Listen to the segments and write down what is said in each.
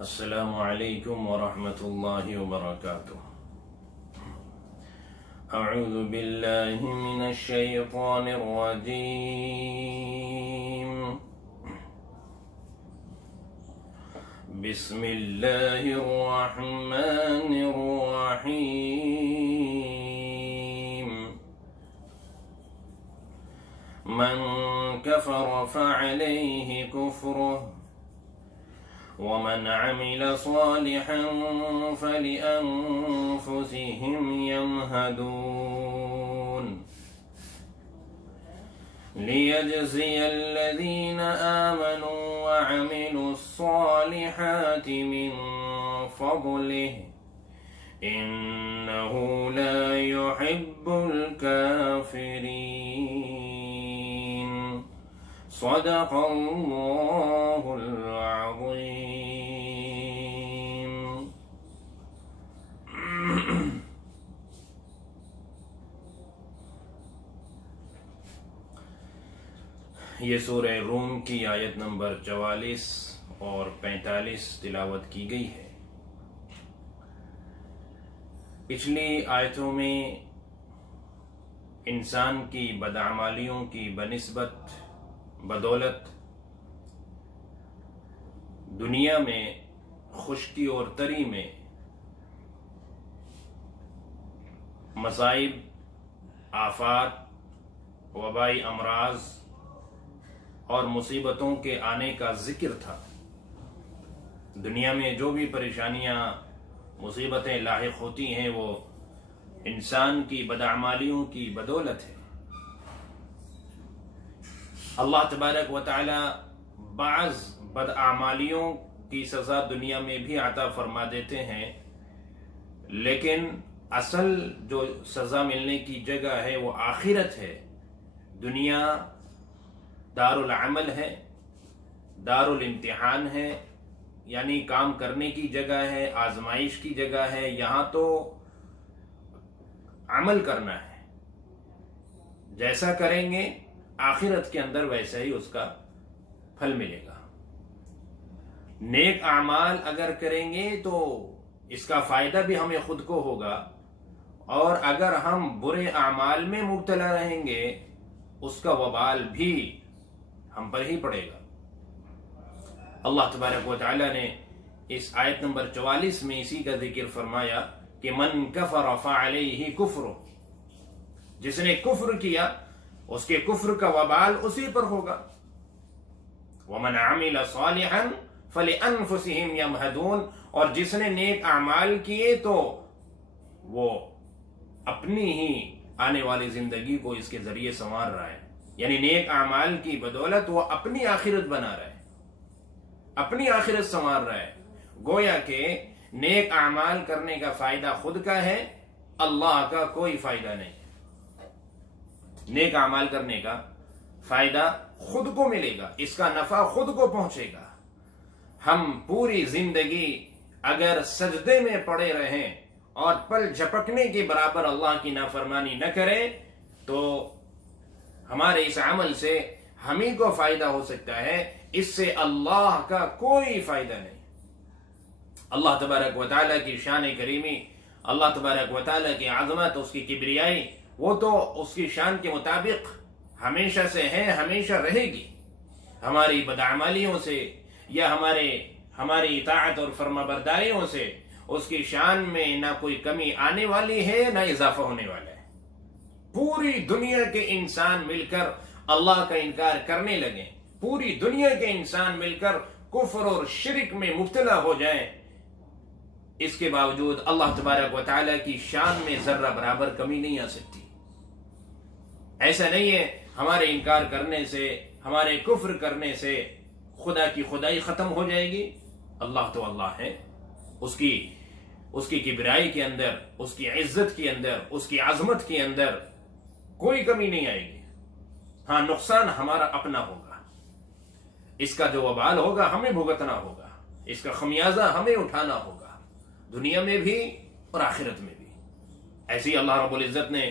السلام علیکم ورحمۃ اللہ وبرکاتہ۔ اعوذ باللہ من الشیطان الرجیم، بسم اللہ الرحمن الرحیم۔ من کفر فعلیہ کفرہ ومن عمل صالحا فلأنفسهم يمهدون ليجزي الذين آمنوا وعملوا الصالحات من فضله إنه لا يحب الكافرين۔ صدق اللہ العظیم۔ یہ سورہ روم کی آیت نمبر 44 اور 45 تلاوت کی گئی ہے۔ پچھلی آیتوں میں انسان کی بدعمالیوں کی بنسبت بدولت دنیا میں خشکی اور تری میں مصائب، آفات، وبائی امراض اور مصیبتوں کے آنے کا ذکر تھا۔ دنیا میں جو بھی پریشانیاں، مصیبتیں لاحق ہوتی ہیں وہ انسان کی بدعمالیوں کی بدولت ہے۔ اللہ تبارک و تعالی بعض بدعمالیوں کی سزا دنیا میں بھی عطا فرما دیتے ہیں، لیکن اصل جو سزا ملنے کی جگہ ہے وہ آخرت ہے۔ دنیا دار العمل ہے، دار الامتحان ہے، یعنی کام کرنے کی جگہ ہے، آزمائش کی جگہ ہے۔ یہاں تو عمل کرنا ہے، جیسا کریں گے آخرت کے اندر ویسا ہی اس کا پھل ملے گا۔ نیک اعمال اگر کریں گے تو اس کا فائدہ بھی ہمیں خود کو ہوگا، اور اگر ہم برے اعمال میں مبتلا رہیں گے اس کا وبال بھی ہم پر ہی پڑے گا۔ اللہ تبارک و تعالی نے اس آیت نمبر 44 میں اسی کا ذکر فرمایا کہ من کفر فعلیہ کفر، جس نے کفر کیا اس کے کفر کا وبال اسی پر ہوگا۔ وَمَنْ عَمِلَ صَالِحًا فَلِأَنفُسِهِمْ يَمْهَدُونَ، اور جس نے نیک اعمال کیے تو وہ اپنی ہی آنے والی زندگی کو اس کے ذریعے سنوار رہا ہے، یعنی نیک اعمال کی بدولت وہ اپنی آخرت بنا رہا ہے، اپنی آخرت سنوار رہا ہے۔ گویا کہ نیک اعمال کرنے کا فائدہ خود کا ہے، اللہ کا کوئی فائدہ نہیں۔ نیک اعمال کرنے کا فائدہ خود کو ملے گا، اس کا نفع خود کو پہنچے گا۔ ہم پوری زندگی اگر سجدے میں پڑے رہیں اور پل جھپکنے کے برابر اللہ کی نافرمانی نہ کریں تو ہمارے اس عمل سے ہم ہی کو فائدہ ہو سکتا ہے، اس سے اللہ کا کوئی فائدہ نہیں۔ اللہ تبارک و تعالیٰ کی شان کریمی، اللہ تبارک و تعالیٰ کی عظمت، اس کی کبریائی، وہ تو اس کی شان کے مطابق ہمیشہ سے ہے، ہمیشہ رہے گی۔ ہماری بدعمالیوں سے یا ہماری اطاعت اور فرما برداریوں سے اس کی شان میں نہ کوئی کمی آنے والی ہے نہ اضافہ ہونے والا ہے۔ پوری دنیا کے انسان مل کر اللہ کا انکار کرنے لگیں، پوری دنیا کے انسان مل کر کفر اور شرک میں مبتلا ہو جائیں، اس کے باوجود اللہ تبارک و تعالیٰ کی شان میں ذرہ برابر کمی نہیں آ سکتی۔ ایسا نہیں ہے ہمارے انکار کرنے سے، ہمارے کفر کرنے سے خدا کی خدائی ختم ہو جائے گی۔ اللہ تو اللہ ہے، اس کی کبریائی کے اندر، اس کی عزت کے اندر، اس کی عظمت کے اندر کوئی کمی نہیں آئے گی۔ ہاں، نقصان ہمارا اپنا ہوگا، اس کا جو وبال ہوگا ہمیں بھگتنا ہوگا، اس کا خمیازہ ہمیں اٹھانا ہوگا، دنیا میں بھی اور آخرت میں بھی۔ ایسی اللہ رب العزت نے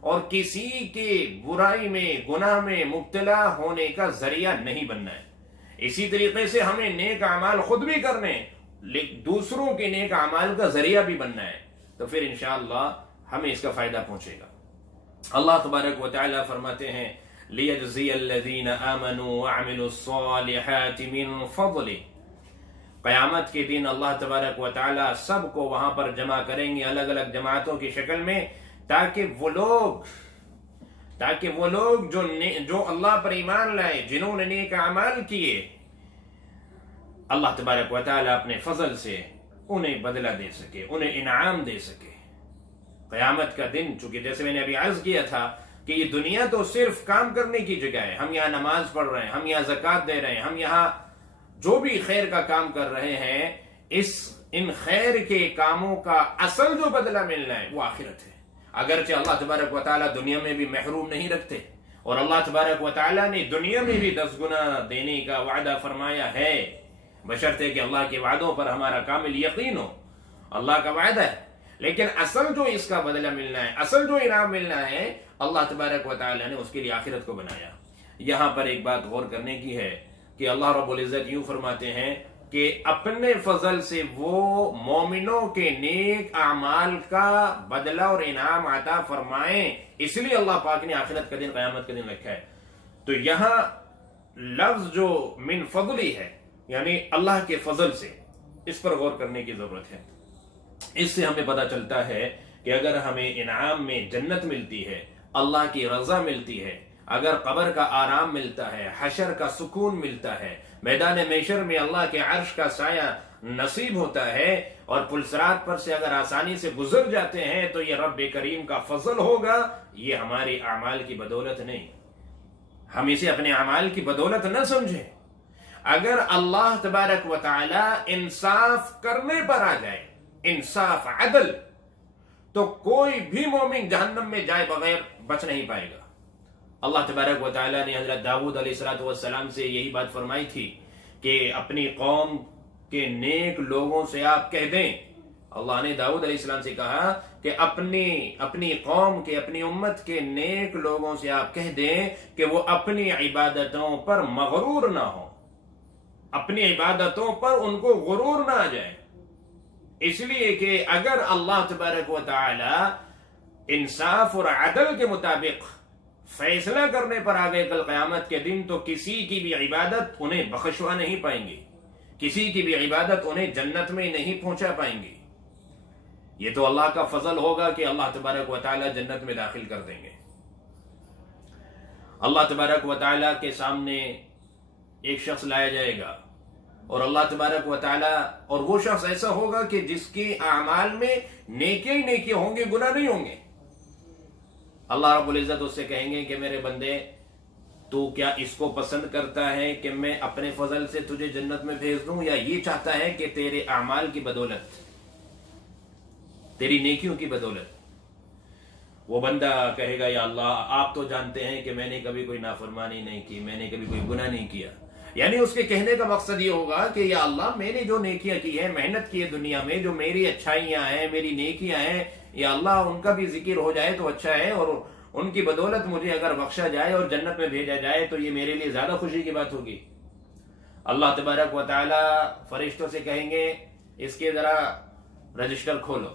اور کسی کے برائی میں گناہ میں مبتلا ہونے کا ذریعہ نہیں بننا ہے۔ اسی طریقے سے ہمیں نیک اعمال خود بھی کرنے، دوسروں کے نیک اعمال کا ذریعہ بھی بننا ہے، تو پھر انشاءاللہ ہمیں اس کا فائدہ پہنچے گا۔ اللہ تبارک و تعالی فرماتے ہیں لِيَجْزِيَ الَّذِينَ آمَنُوا وَعَمِلُوا الصَّالِحَاتِ مِن فَضْلِهِ، قیامت کے دن اللہ تبارک و تعالی سب کو وہاں پر جمع کریں گے الگ الگ جماعتوں کی شکل میں، تاکہ وہ لوگ جو اللہ پر ایمان لائے، جنہوں نے نیک اعمال کیے، اللہ تبارک و تعالی اپنے فضل سے انہیں بدلہ دے سکے، انہیں انعام دے سکے۔ قیامت کا دن، چونکہ جیسے میں نے ابھی عرض کیا تھا کہ یہ دنیا تو صرف کام کرنے کی جگہ ہے، ہم یہاں نماز پڑھ رہے ہیں، ہم یہاں زکوٰۃ دے رہے ہیں، ہم یہاں جو بھی خیر کا کام کر رہے ہیں، ان خیر کے کاموں کا اصل جو بدلہ ملنا ہے وہ آخرت ہے۔ اگرچہ اللہ تبارک و تعالیٰ دنیا میں بھی محروم نہیں رکھتے، اور اللہ تبارک و تعالیٰ نے دنیا میں بھی 10 گنا دینے کا وعدہ فرمایا ہے، بشرطے کہ اللہ کے وعدوں پر ہمارا کامل یقین ہو۔ اللہ کا وعدہ ہے، لیکن اصل جو اس کا بدلہ ملنا ہے، اصل جو انعام ملنا ہے، اللہ تبارک و تعالیٰ نے اس کے لیے آخرت کو بنایا۔ یہاں پر ایک بات غور کرنے کی ہے کہ اللہ رب العزت یوں فرماتے ہیں کہ اپنے فضل سے وہ مومنوں کے نیک اعمال کا بدلہ اور انعام عطا فرمائیں، اس لیے اللہ پاک نے آخرت کا دن، قیامت کا دن رکھا ہے۔ تو یہاں لفظ جو من فضلی ہے، یعنی اللہ کے فضل سے، اس پر غور کرنے کی ضرورت ہے۔ اس سے ہمیں پتہ چلتا ہے کہ اگر ہمیں انعام میں جنت ملتی ہے، اللہ کی رضا ملتی ہے، اگر قبر کا آرام ملتا ہے، حشر کا سکون ملتا ہے، میدان محشر میں اللہ کے عرش کا سایہ نصیب ہوتا ہے، اور پلسرات پر سے اگر آسانی سے گزر جاتے ہیں، تو یہ رب کریم کا فضل ہوگا، یہ ہمارے اعمال کی بدولت نہیں۔ ہم اسے اپنے اعمال کی بدولت نہ سمجھیں۔ اگر اللہ تبارک و تعالی انصاف کرنے پر آ جائے، انصاف عدل، تو کوئی بھی مومن جہنم میں جائے بغیر بچ نہیں پائے گا۔ اللہ تبارک و تعالی نے حضرت داؤد علیہ السلام سے یہی بات فرمائی تھی کہ اپنی قوم کے نیک لوگوں سے آپ کہہ دیں، اللہ نے داؤد علیہ السلام سے کہا کہ اپنی قوم کے، اپنی امت کے نیک لوگوں سے آپ کہہ دیں کہ وہ اپنی عبادتوں پر مغرور نہ ہوں، اپنی عبادتوں پر ان کو غرور نہ آ جائے، اس لیے کہ اگر اللہ تبارک و تعالی انصاف اور عدل کے مطابق فیصلہ کرنے پر آ گئے کل قیامت کے دن، تو کسی کی بھی عبادت انہیں بخشوا نہیں پائیں گے، کسی کی بھی عبادت انہیں جنت میں نہیں پہنچا پائیں گے۔ یہ تو اللہ کا فضل ہوگا کہ اللہ تبارک و تعالی جنت میں داخل کر دیں گے۔ اللہ تبارک و تعالی کے سامنے ایک شخص لایا جائے گا، اور اللہ تبارک و تعالی، اور وہ شخص ایسا ہوگا کہ جس کے اعمال میں نیکیاں ہی نیکیاں ہوں گے، گناہ نہیں ہوں گے۔ اللہ رب العزت اس سے کہیں گے کہ میرے بندے، تو کیا اس کو پسند کرتا ہے کہ میں اپنے فضل سے تجھے جنت میں بھیج دوں، یا یہ چاہتا ہے کہ تیرے اعمال کی بدولت، تیری نیکیوں کی بدولت؟ وہ بندہ کہے گا یا اللہ آپ تو جانتے ہیں کہ میں نے کبھی کوئی نافرمانی نہیں کی، میں نے کبھی کوئی گناہ نہیں کیا۔ یعنی اس کے کہنے کا مقصد یہ ہوگا کہ یا اللہ میں نے جو نیکیاں کی ہیں، محنت کی ہے دنیا میں، جو میری اچھائیاں ہیں، میری نیکیاں ہیں، یا اللہ ان کا بھی ذکر ہو جائے تو اچھا ہے، اور ان کی بدولت مجھے اگر بخشا جائے اور جنت میں بھیجا جائے تو یہ میرے لیے زیادہ خوشی کی بات ہوگی۔ اللہ تبارک و تعالی فرشتوں سے کہیں گے اس کے ذرا رجسٹر کھولو،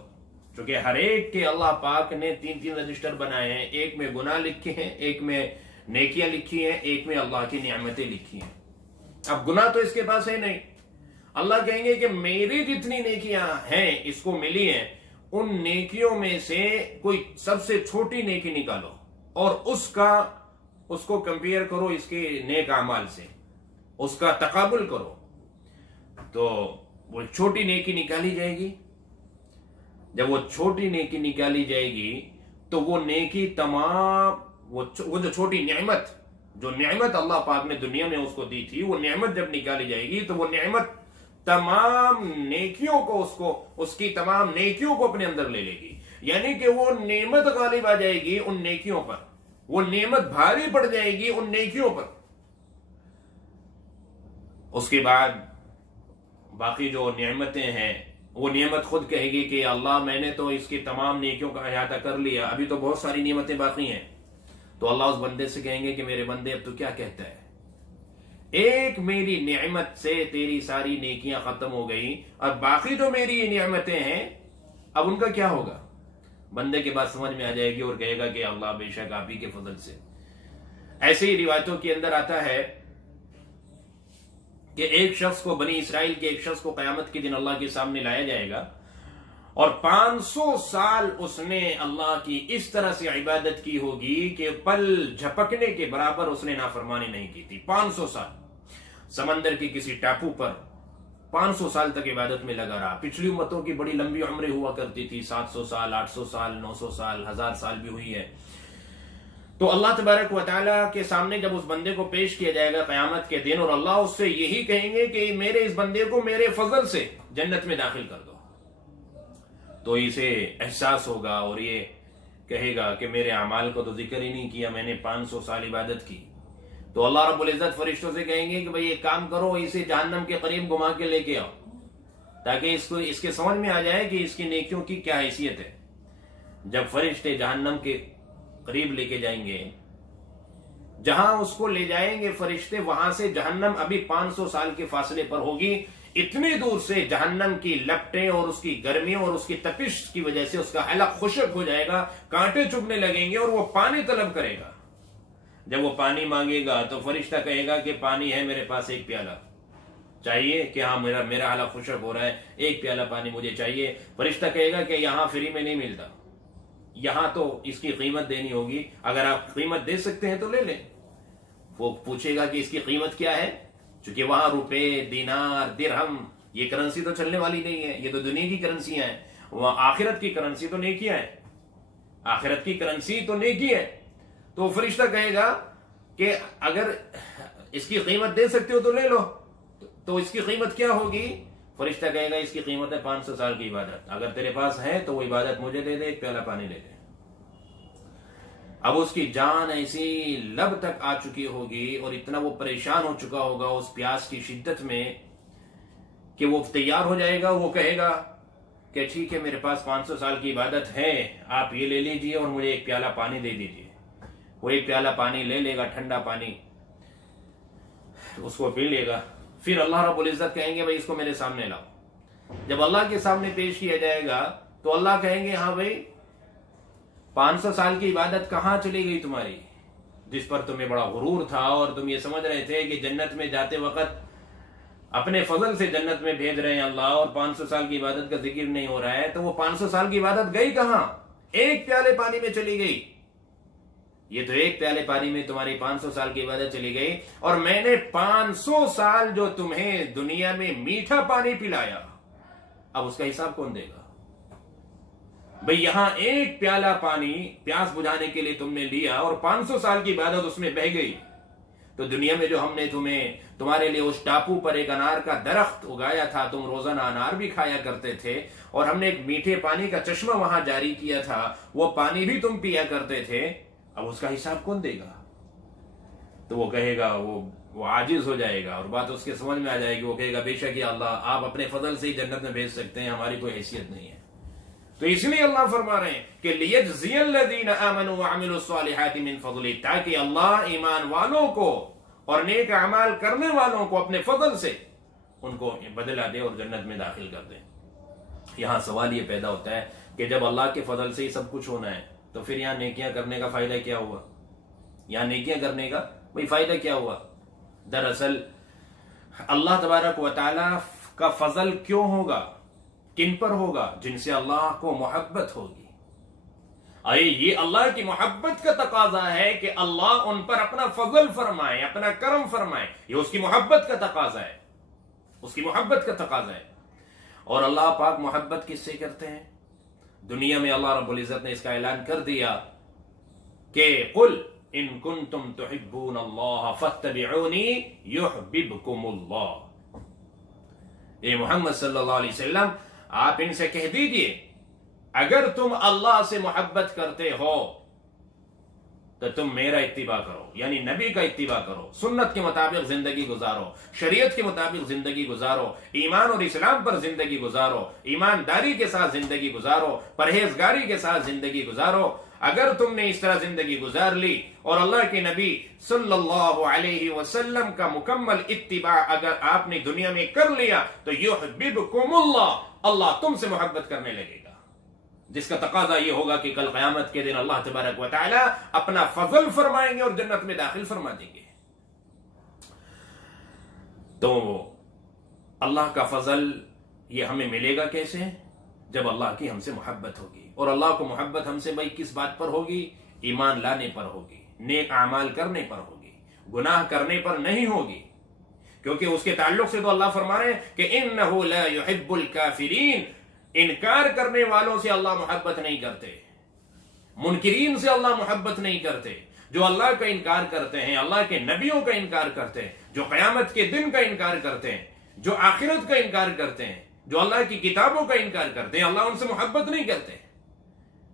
چونکہ ہر ایک کے اللہ پاک نے 3 رجسٹر بنائے ہیں، ایک میں گناہ لکھے ہیں، ایک میں نیکیاں لکھی ہیں، ایک میں اللہ کی نعمتیں لکھی ہیں۔ اب گناہ تو اس کے پاس ہے نہیں، اللہ کہیں گے کہ میری جتنی نیکیاں ہیں اس کو ملی ہیں، ان نیکیوں میں سے کوئی سب سے چھوٹی نیکی نکالو اور اس کو کمپیئر کرو اس کے نیک اعمال سے، اس کا تقابل کرو، تو وہ چھوٹی نیکی نکالی جائے گی۔ جب وہ چھوٹی نیکی نکالی جائے گی تو وہ نیکی تمام، وہ جو چھوٹی نعمت، جو نعمت اللہ پاک نے دنیا میں اس کو دی تھی، وہ نعمت جب نکالی جائے گی تو وہ نعمت تمام نیکیوں کو، اس کی تمام نیکیوں کو اپنے اندر لے لے گی، یعنی کہ وہ نعمت غالب آ جائے گی ان نیکیوں پر، وہ نعمت بھاری پڑ جائے گی ان نیکیوں پر۔ اس کے بعد باقی جو نعمتیں ہیں وہ نعمت خود کہے گی کہ اللہ میں نے تو اس کی تمام نیکیوں کا احاطہ کر لیا، ابھی تو بہت ساری نعمتیں باقی ہیں. تو اللہ اس بندے سے کہیں گے کہ میرے بندے اب تو کیا کہتا ہے، ایک میری نعمت سے تیری ساری نیکیاں ختم ہو گئی، اور باقی جو میری یہ نعمتیں ہیں اب ان کا کیا ہوگا. بندے کے بعد سمجھ میں آ جائے گی اور کہے گا کہ اللہ بے شک آپ ہی کے فضل سے. ایسے ہی روایتوں کے اندر آتا ہے کہ ایک شخص کو، بنی اسرائیل کے ایک شخص کو قیامت کے دن اللہ کے سامنے لایا جائے گا، اور 500 سال اس نے اللہ کی اس طرح سے عبادت کی ہوگی کہ پل جھپکنے کے برابر اس نے نافرمانی نہیں کی تھی. 500 سال سمندر کی کسی ٹاپو پر 500 سال تک عبادت میں لگا رہا. پچھلی امتوں کی بڑی لمبی عمریں ہوا کرتی تھی، 700 سال، 800 سال، 900 سال، 1000 سال بھی ہوئی ہے. تو اللہ تبارک و تعالیٰ کے سامنے جب اس بندے کو پیش کیا جائے گا قیامت کے دن، اور اللہ اس سے یہی کہیں گے کہ میرے اس بندے کو میرے فضل سے جنت میں داخل کر دو، تو اسے احساس ہوگا اور یہ کہے گا کہ میرے اعمال کو تو ذکر ہی نہیں کیا، میں نے 500 سال عبادت کی. تو اللہ رب العزت فرشتوں سے کہیں گے کہ بھئی ایک کام کرو، اسے جہنم کے قریب گھما کے لے کے آؤ، تاکہ اس کے سمجھ میں آ جائے کہ اس کی نیکیوں کی کیا حیثیت ہے. جب فرشتے جہنم کے قریب لے کے جائیں گے، جہاں اس کو لے جائیں گے فرشتے، وہاں سے جہنم ابھی 500 سال کے فاصلے پر ہوگی. اتنی دور سے جہنم کی لپٹیں اور اس کی گرمیوں اور اس کی تپش کی وجہ سے اس کا حلق خشک ہو جائے گا، کانٹے چبھنے لگیں گے، اور وہ پانی طلب کرے گا. جب وہ پانی مانگے گا تو فرشتہ کہے گا کہ پانی ہے میرے پاس، ایک پیالہ چاہیے، کہ ہاں میرا حلق خشک ہو رہا ہے، ایک پیالہ پانی مجھے چاہیے. فرشتہ کہے گا کہ یہاں فری میں نہیں ملتا، یہاں تو اس کی قیمت دینی ہوگی، اگر آپ قیمت دے سکتے ہیں تو لے لیں. وہ پوچھے گا کہ اس کی قیمت کیا ہے، چونکہ وہاں روپے، دینار، درہم، یہ کرنسی تو چلنے والی نہیں ہے، یہ تو دنیا کی کرنسیاں ہیں. وہاں آخرت کی کرنسی تو نیکیاں ہیں، آخرت کی کرنسی تو نیکی ہے. تو فرشتہ کہے گا کہ اگر اس کی قیمت دے سکتے ہو تو لے لو. تو اس کی قیمت کیا ہوگی؟ فرشتہ کہے گا اس کی قیمت ہے 500 سال کی عبادت، اگر تیرے پاس ہے تو وہ عبادت مجھے دے دے، ایک پیالہ پانی لے دے. اب اس کی جان ایسی لب تک آ چکی ہوگی اور اتنا وہ پریشان ہو چکا ہوگا اس پیاس کی شدت میں کہ وہ تیار ہو جائے گا. وہ کہے گا کہ ٹھیک ہے میرے پاس 500 سال کی عبادت ہے، آپ یہ لے لیجئے اور مجھے ایک پیالہ پانی دے دیجئے. وہ ایک پیالہ پانی لے لے گا، ٹھنڈا پانی، اس کو پی لے گا. پھر اللہ رب العزت کہیں گے بھائی اس کو میرے سامنے لاؤ. جب اللہ کے سامنے پیش کیا جائے گا تو اللہ کہیں گے ہاں بھائی 500 سال کی عبادت کہاں چلی گئی تمہاری، جس پر تمہیں بڑا غرور تھا اور تم یہ سمجھ رہے تھے کہ جنت میں جاتے وقت اپنے فضل سے جنت میں بھیج رہے ہیں اللہ، اور 500 سال کی عبادت کا ذکر نہیں ہو رہا ہے. تو وہ 500 سال کی عبادت گئی کہاں؟ ایک پیالے پانی میں چلی گئی. یہ تو ایک پیالے پانی میں تمہاری 500 سال کی عبادت چلی گئی، اور میں نے 500 سال جو تمہیں دنیا میں میٹھا پانی پلایا، اب اس کا حساب کون دے گا؟ بھئی یہاں ایک پیالہ پانی پیاس بجھانے کے لیے تم نے لیا اور 500 سال کی عبادت اس میں بہ گئی. تو دنیا میں جو ہم نے تمہارے لیے اس ٹاپو پر ایک انار کا درخت اگایا تھا، تم روزانہ انار بھی کھایا کرتے تھے، اور ہم نے ایک میٹھے پانی کا چشمہ وہاں جاری کیا تھا، وہ پانی بھی تم پیا کرتے تھے، اب اس کا حساب کون دے گا؟ تو وہ کہے گا، وہ عاجز ہو جائے گا اور بات اس کے سمجھ میں آ جائے گی. وہ کہے گا بے شک یا اللہ آپ اپنے فضل سے ہی جنت میں بھیج سکتے ہیں، ہماری کوئی حیثیت نہیں ہے. تو اس لیے اللہ فرما رہے ہیں کہ لِيَجْزِيَ الَّذِينَ آمَنُوا وَعَمِلُوا الصَّالِحَاتِ مِنْ فَضْلِهِ، تاکہ اللہ ایمان والوں کو اور نیک اعمال کرنے والوں کو اپنے فضل سے ان کو بدلہ دے اور جنت میں داخل کر دے. یہاں سوال یہ پیدا ہوتا ہے کہ جب اللہ کے فضل سے ہی سب کچھ ہونا ہے تو پھر یہاں نیکیاں کرنے کا فائدہ کیا ہوا؟ یہاں نیکیاں کرنے کا بھئی فائدہ کیا ہوا؟ دراصل اللہ تبارک و تعالیٰ کا فضل کیوں ہوگا، کن پر ہوگا؟ جن سے اللہ کو محبت ہوگی. یہ اللہ کی محبت کا تقاضا ہے کہ اللہ ان پر اپنا فضل فرمائے، اپنا کرم فرمائے. یہ اس کی محبت کا تقاضا ہے، اس کی محبت کا تقاضا ہے. اور اللہ پاک محبت کس سے کرتے ہیں؟ دنیا میں اللہ رب العزت نے اس کا اعلان کر دیا کہ قل ان کنتم تحبون اللہ فاتبعونی یحببکم اللہ. اے محمد صلی اللہ علیہ وسلم آپ ان سے کہہ دیجئے اگر تم اللہ سے محبت کرتے ہو تو تم میرا اتباع کرو، یعنی نبی کا اتباع کرو، سنت کے مطابق زندگی گزارو، شریعت کے مطابق زندگی گزارو، ایمان اور اسلام پر زندگی گزارو، ایمانداری کے ساتھ زندگی گزارو، پرہیزگاری کے ساتھ زندگی گزارو۔ اگر تم نے اس طرح زندگی گزار لی اور اللہ کے نبی صلی اللہ علیہ وسلم کا مکمل اتباع اگر آپ نے دنیا میں کر لیا تو یحببکم اللہ، اللہ تم سے محبت کرنے لگے گا، جس کا تقاضا یہ ہوگا کہ کل قیامت کے دن اللہ تبارک و تعالی اپنا فضل فرمائیں گے اور جنت میں داخل فرما دیں گے۔ تو اللہ کا فضل یہ ہمیں ملے گا کیسے؟ جب اللہ کی ہم سے محبت ہوگی، اور اللہ کو محبت ہم سے بھائی کس بات پر ہوگی؟ ایمان لانے پر ہوگی، نیک اعمال کرنے پر ہوگی، گناہ کرنے پر نہیں ہوگی، کیونکہ اس کے تعلق سے تو اللہ فرما رہے ہیں کہ انہ لا یحب الکافرین، انکار کرنے والوں سے اللہ محبت نہیں کرتے، منکرین سے اللہ محبت نہیں کرتے۔ جو اللہ کا انکار کرتے ہیں، اللہ کے نبیوں کا انکار کرتے ہیں، جو قیامت کے دن کا انکار کرتے ہیں، جو آخرت کا انکار کرتے ہیں، جو اللہ کی کتابوں کا انکار کرتے ہیں، اللہ ان سے محبت نہیں کرتے۔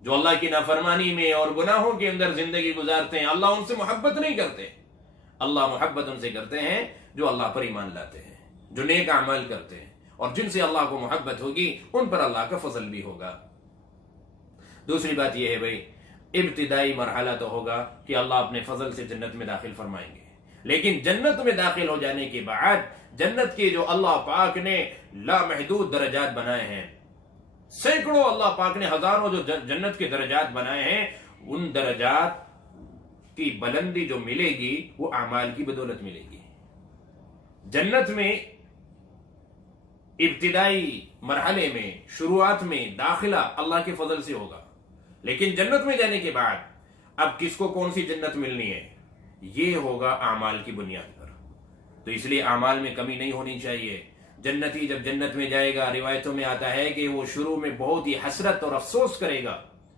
جو اللہ کی نافرمانی میں اور گناہوں کے اندر زندگی گزارتے ہیں، اللہ ان سے محبت نہیں کرتے۔ اللہ محبت ان سے کرتے ہیں جو اللہ پر ایمان لاتے ہیں، جو نیک اعمال کرتے ہیں، اور جن سے اللہ کو محبت ہوگی ان پر اللہ کا فضل بھی ہوگا۔ دوسری بات یہ ہے بھائی، ابتدائی مرحلہ تو ہوگا کہ اللہ اپنے فضل سے جنت میں داخل فرمائیں گے، لیکن جنت میں داخل ہو جانے کے بعد جنت کے جو اللہ پاک نے لامحدود درجات بنائے ہیں، سینکڑوں اللہ پاک نے ہزاروں جو جنت کے درجات بنائے ہیں، ان درجات کی بلندی جو ملے گی وہ اعمال کی بدولت ملے گی۔ جنت میں ابتدائی مرحلے میں، شروعات میں داخلہ اللہ کے فضل سے ہوگا، لیکن جنت میں جانے کے بعد اب کس کو کون سی جنت ملنی ہے یہ ہوگا اعمال کی بنیاد پر۔ تو اس لیے اعمال میں کمی نہیں ہونی چاہیے۔ جنتی جب جنت میں جائے گا، روایتوں میں آتا ہے کہ وہ شروع میں بہت ہی حسرت اور افسوس کرے گا،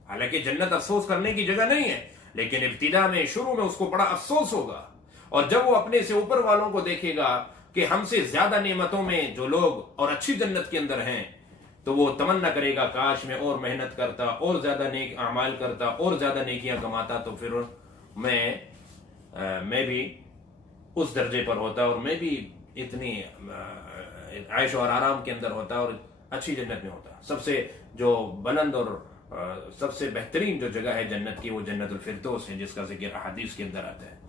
حالانکہ جنت افسوس کرنے کی جگہ نہیں ہے، لیکن ابتدا میں شروع میں اس کو بڑا افسوس ہوگا، اور جب وہ اپنے سے اوپر والوں کو دیکھے گا کہ ہم سے زیادہ نعمتوں میں جو لوگ اور اچھی جنت کے اندر ہیں، تو وہ تمنا کرے گا کاش میں اور محنت کرتا، اور زیادہ نیک اعمال کرتا، اور زیادہ نیکیاں کماتا، تو پھر میں بھی اس درجے پر ہوتا، اور میں بھی اتنی عیش اور آرام کے اندر ہوتا اور اچھی جنت میں ہوتا۔ سب سے جو بلند اور سب سے بہترین جو جگہ ہے جنت کی وہ جنت الفردوس ہے، جس کا ذکر احادیث کے اندر آتا ہے۔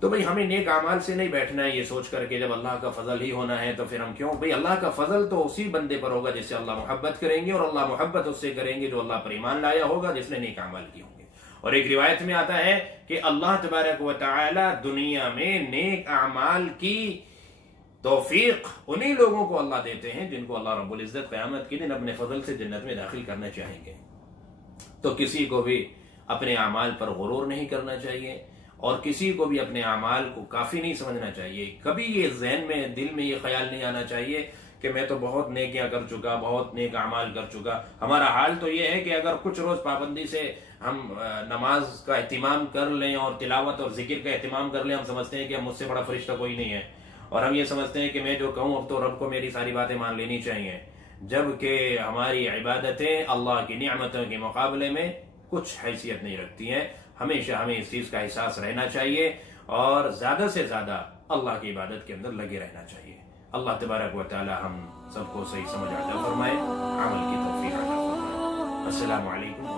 تو بھئی ہمیں نیک اعمال سے نہیں بیٹھنا ہے یہ سوچ کر کے جب اللہ کا فضل ہی ہونا ہے تو پھر ہم کیوں؟ بھئی اللہ کا فضل تو اسی بندے پر ہوگا جس سے اللہ محبت کریں گے، اور اللہ محبت اس سے کریں گے جو اللہ پر ایمان لایا ہوگا، جس نے نیک اعمال کیے ہوں گے۔ اور ایک روایت میں آتا ہے کہ اللہ تبارک و تعالی دنیا میں نیک اعمال کی توفیق انہی لوگوں کو اللہ دیتے ہیں جن کو اللہ رب العزت قیامت کے دن اپنے فضل سے جنت میں داخل کرنا چاہیں گے۔ تو کسی کو بھی اپنے اعمال پر غرور نہیں کرنا چاہیے، اور کسی کو بھی اپنے اعمال کو کافی نہیں سمجھنا چاہیے۔ کبھی یہ ذہن میں، دل میں یہ خیال نہیں آنا چاہیے کہ میں تو بہت نیکیاں کر چکا، بہت نیک اعمال کر چکا۔ ہمارا حال تو یہ ہے کہ اگر کچھ روز پابندی سے ہم نماز کا اہتمام کر لیں اور تلاوت اور ذکر کا اہتمام کر لیں، ہم سمجھتے ہیں کہ مجھ سے بڑا فرشتہ کوئی نہیں ہے، اور ہم یہ سمجھتے ہیں کہ میں جو کہوں اب تو رب کو میری ساری باتیں مان لینی چاہیے، جبکہ ہماری عبادتیں اللہ کی نعمتوں کے مقابلے میں کچھ حیثیت نہیں رکھتی ہیں۔ ہمیشہ ہمیں اس چیز کا احساس رہنا چاہیے، اور زیادہ سے زیادہ اللہ کی عبادت کے اندر لگے رہنا چاہیے۔ اللہ تبارک و تعالی ہم سب کو صحیح سمجھ عطا فرمائے، عمل کی توفیق عطا فرمائے۔ السلام علیکم۔